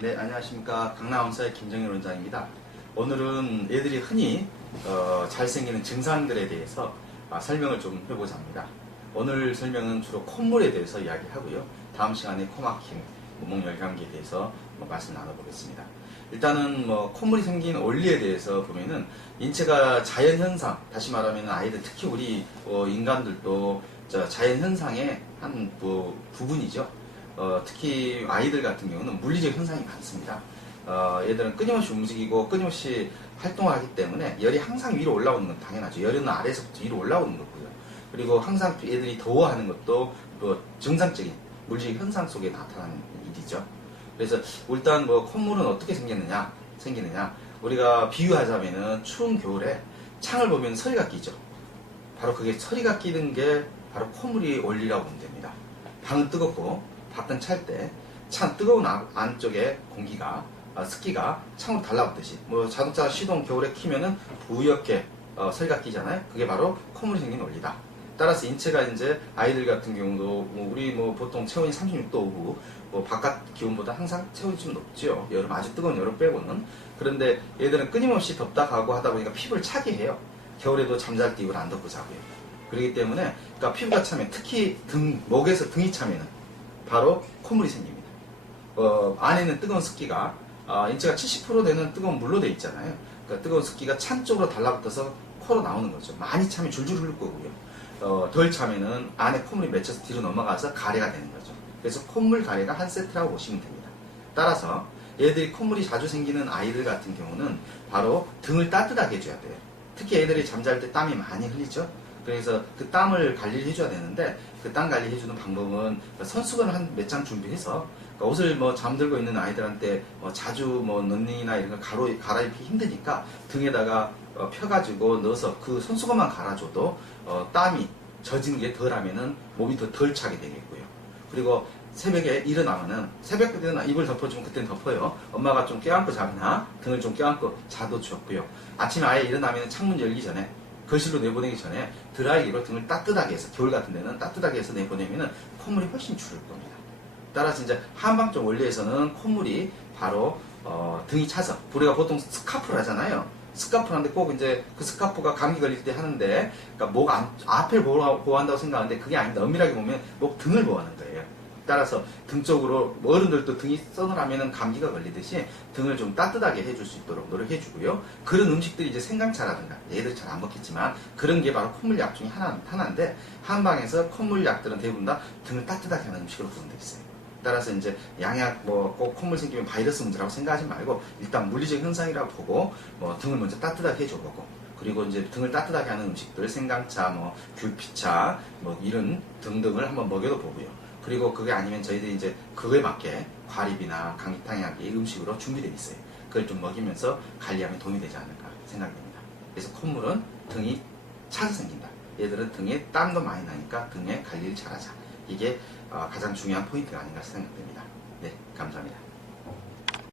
네, 안녕하십니까. 강남원서의 김정일 원장입니다. 오늘은 애들이 흔히 잘 생기는 증상들에 대해서 설명을 좀 해보자 합니다. 오늘 설명은 주로 콧물에 대해서 이야기하고요. 다음 시간에 코막힘, 목열감기에 대해서 말씀 나눠보겠습니다. 일단은 콧물이 생긴 원리에 대해서 보면은 인체가 자연현상, 다시 말하면 아이들, 특히 우리 인간들도 자연현상의 한 부분이죠. 특히 아이들 같은 경우는 물리적 현상이 많습니다. 얘들은 끊임없이 움직이고 끊임없이 활동을 하기 때문에 열이 항상 위로 올라오는 건 당연하죠. 열은 아래에서부터 위로 올라오는 거고요. 그리고 항상 애들이 더워하는 것도 정상적인 물리적 현상 속에 나타나는 일이죠. 그래서 일단 콧물은 어떻게 생기느냐 우리가 비유하자면은 추운 겨울에 창을 보면 서리가 끼죠. 바로 그게 서리가 끼는 게 바로 콧물이 원리라고 보면 됩니다. 방은 뜨겁고 밖은 찰 때 찬 뜨거운 안쪽에 공기가 습기가 창으로 달라붙듯이 자동차 시동 겨울에 키면은 부옇게 서리가 끼잖아요. 그게 바로 콧물이 생긴 원리다. 따라서 인체가 이제 아이들 같은 경우도 우리 보통 체온이 36도고 바깥 기온보다 항상 체온이 좀 높죠. 여름 아주 뜨거운 여름 빼고는. 그런데 얘들은 끊임없이 덥다 가고 하다 보니까 피부를 차게 해요. 겨울에도 잠잘 때 이걸 안 덮고 자고요. 그렇기 때문에 그러니까 피부가 차면 특히 목에서 등이 차면은 바로 콧물이 생깁니다. 안에는 뜨거운 습기가 인체가 70% 되는 뜨거운 물로 되어 있잖아요. 그러니까 뜨거운 습기가 찬 쪽으로 달라붙어서 코로 나오는 거죠. 많이 차면 줄줄 흐를 거고요. 덜 차면은 안에 콧물이 맺혀서 뒤로 넘어가서 가래가 되는 거죠. 그래서 콧물 가래가 한 세트라고 보시면 됩니다. 따라서 얘들이 콧물이 자주 생기는 아이들 같은 경우는 바로 등을 따뜻하게 해줘야 돼요. 특히 애들이 잠잘 때 땀이 많이 흘리죠. 그래서 그 땀을 관리를 해줘야 되는데 그 땀 관리 해주는 방법은 손수건을 한 몇 장 준비해서 옷을 잠들고 있는 아이들한테 자주 런닝이나 이런 거 갈아입기 힘드니까 등에다가 펴가지고 넣어서 그 손수건만 갈아줘도 땀이 젖은 게 덜하면은 몸이 더 덜 차게 되겠고요. 그리고 새벽에 일어나면은 새벽 때는 이불 덮어주면 그때는 덮어요. 엄마가 좀 껴안고 자거나 등을 좀 껴안고 자도 좋고요. 아침에 아예 일어나면 창문 열기 전에 거실로 내보내기 전에 드라이기로 등을 따뜻하게 해서 겨울 같은 데는 따뜻하게 해서 내보내면은 콧물이 훨씬 줄을 겁니다. 따라서 이제 한방쪽 원리에서는 콧물이 바로 등이 차서 우리가 보통 스카프를 하잖아요. 스카프를 하는데 꼭 이제 그 스카프가 감기 걸릴 때 하는데 그러니까 목 앞을 보호한다고 생각하는데 그게 아니다. 엄밀하게 보면 목 등을 보호하는 거예요. 따라서 등 쪽으로 어른들도 등이 서늘하면 감기가 걸리듯이 등을 좀 따뜻하게 해줄 수 있도록 노력해 주고요. 그런 음식들이 이제 생강차라든가 얘들 잘 안 먹겠지만 그런 게 바로 콧물 약 중에 하나인데 한방에서 콧물 약들은 대부분 다 등을 따뜻하게 하는 음식으로 구성되어 있어요. 따라서 이제 양약 꼭 콧물 생기면 바이러스 문제라고 생각하지 말고 일단 물리적 현상이라고 보고 등을 먼저 따뜻하게 해줘보고 그리고 이제 등을 따뜻하게 하는 음식들 생강차, 귤피차 이런 등등을 한번 먹여도 보고요. 그리고 그게 아니면 저희들이 이제 그거에 맞게 과립이나 감기탕약이 음식으로 준비되어 있어요. 그걸 좀 먹이면서 관리하면 도움이 되지 않을까 생각됩니다. 그래서 콧물은 등이 차서 생긴다. 얘들은 등에 땀도 많이 나니까 등에 관리를 잘하자. 이게 가장 중요한 포인트가 아닌가 생각됩니다. 네, 감사합니다.